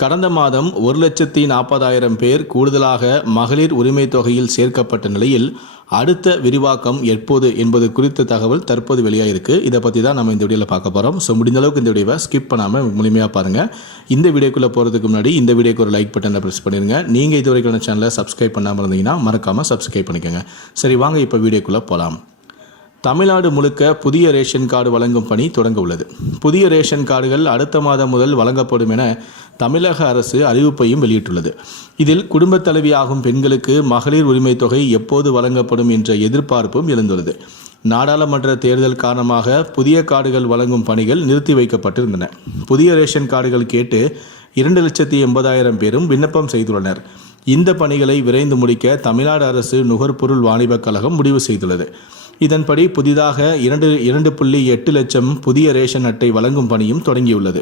கடந்த மாதம் 1,40,000 பேர் கூடுதலாக மகளிர் உரிமை தொகையில் சேர்க்கப்பட்ட நிலையில் அடுத்த விரிவாக்கம் எப்போது என்பது குறித்த தகவல் தற்போது வெளியாயிருக்கு. இதை பற்றி தான் நம்ம இந்த வீடியோவில் பார்க்க போகிறோம். ஸோ முடிந்த அளவுக்கு இந்த வீடியோவை ஸ்கிப் பண்ணாமல் முழுமையாக பாருங்கள். இந்த வீடியோக்குள்ளே போகிறதுக்கு முன்னாடி இந்த வீடியோக்கு ஒரு லைக் பட்டனை ப்ரெஸ் பண்ணிடுங்க. நீங்கள் இது வரைக்கும் சேனலை சப்ஸ்கிரைப் பண்ணாமல் இருந்தீங்கன்னா மறக்காமல் சப்ஸ்கிரைப் பண்ணிக்கோங்க. சரி, வாங்க இப்போ வீடியோக்குள்ளே போகலாம். தமிழ்நாடு முழுக்க புதிய ரேஷன் கார்டு வழங்கும் பணி தொடங்க உள்ளது. புதிய ரேஷன் கார்டுகள் அடுத்த மாதம் முதல் வழங்கப்படும் என தமிழக அரசு அறிவிப்பையும் வெளியிட்டுள்ளது. இதில் குடும்பத் தலைவியாகும் பெண்களுக்கு மகளிர் உரிமை தொகை எப்போது வழங்கப்படும் என்ற எதிர்பார்ப்பும் எழுந்துள்ளது. நாடாளுமன்ற தேர்தல் காரணமாக புதிய கார்டுகள் வழங்கும் பணிகள் நிறுத்தி வைக்கப்பட்டிருந்தன. புதிய ரேஷன் கார்டுகள் கேட்டு 2,80,000 பேரும் விண்ணப்பம் செய்துள்ளனர். இந்த பணிகளை விரைந்து முடிக்க தமிழ்நாடு அரசு நுகர்பொருள் வாணிபக் கழகம் முடிவு செய்துள்ளது. இதன்படி புதிதாக 2.8 லட்சம் புதிய ரேஷன் அட்டை வழங்கும் பணியும் தொடங்கியுள்ளது.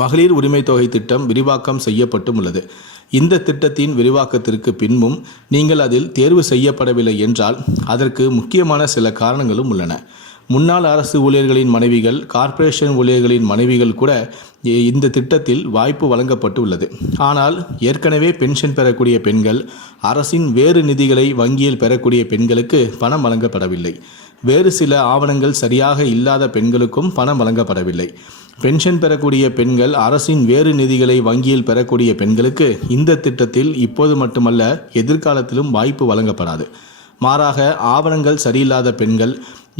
மகளிர் உரிமை தொகை திட்டம் விரிவாக்கம் செய்யப்பட்டும் உள்ளது. இந்த திட்டத்தின் விரிவாக்கத்திற்கு பின்பும் நீங்கள் அதில் தேர்வு செய்யப்படவில்லை என்றால் அதற்கு முக்கியமான சில காரணங்களும் உள்ளன. முன்னாள் அரசு ஊழியர்களின் மனைவிகள், கார்ப்பரேஷன் ஊழியர்களின் மனைவிகள் கூட இந்த திட்டத்தில் வாய்ப்பு வழங்கப்பட்டு உள்ளது. ஆனால் ஏற்கனவே பென்ஷன் பெறக்கூடிய பெண்கள், அரசின் வேறு நிதிகளை வங்கியில் பெறக்கூடிய பெண்களுக்கு பணம் வழங்கப்படவில்லை. வேறு சில ஆவணங்கள் சரியாக இல்லாத பெண்களுக்கும் பணம் வழங்கப்படவில்லை. பென்ஷன் பெறக்கூடிய பெண்கள், அரசின் வேறு நிதிகளை வங்கியில் பெறக்கூடிய பெண்களுக்கு இந்த திட்டத்தில் இப்போது மட்டுமல்ல எதிர்காலத்திலும் வாய்ப்பு வழங்கப்படாது. மாறாக ஆவணங்கள் சரியில்லாத பெண்கள்,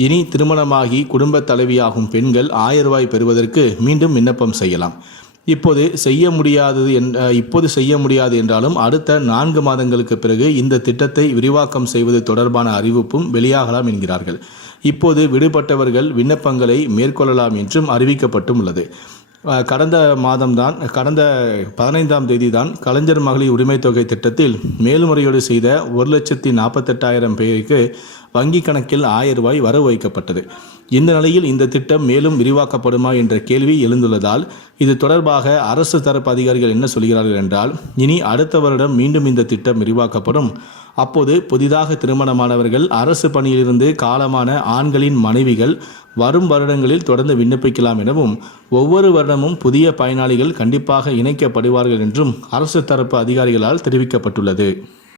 இனி திருமணமாகி குடும்ப தலைவியாகும் பெண்கள் 1000 ரூபாய் பெறுவதற்கு மீண்டும் விண்ணப்பம் செய்யலாம். இப்போது செய்ய முடியாது என்றாலும் அடுத்த 4 மாதங்களுக்கு பிறகு இந்த திட்டத்தை விரிவாக்கம் செய்வது தொடர்பான அறிவிப்பும் வெளியாகலாம் என்கிறார்கள். இப்போது விடுபட்டவர்கள் விண்ணப்பங்களை மேற்கொள்ளலாம் என்றும் அறிவிக்கப்பட்டும் உள்ளது. கடந்த 15ஆம் தேதி தான் கலைஞர் மகளிர் உரிமை தொகை திட்டத்தில் மேல்முறையீடு செய்த 1,48,000 பேருக்கு வங்கி கணக்கில் 1000 ரூபாய் வரவு வைக்கப்பட்டது. இந்த நிலையில் இந்த திட்டம் மேலும் விரிவாக்கப்படுமா என்ற கேள்வி எழுந்துள்ளதால் இது தொடர்பாக அரசு தரப்பு அதிகாரிகள் என்ன சொல்கிறார்கள் என்றால், இனி அடுத்த வருடம் மீண்டும் இந்த திட்டம் விரிவாக்கப்படும். அப்போது புதிதாக திருமணமானவர்கள், அரசு பணியிலிருந்து காலமான ஆண்களின் மனைவிகள் வரும் வருடங்களில் தொடர்ந்து விண்ணப்பிக்கலாம் எனவும், ஒவ்வொரு வருடமும் புதிய பயனாளிகள் கண்டிப்பாக இணைக்கப்படுவார்கள் என்றும் அரசு தரப்பு அதிகாரிகளால் தெரிவிக்கப்பட்டுள்ளது.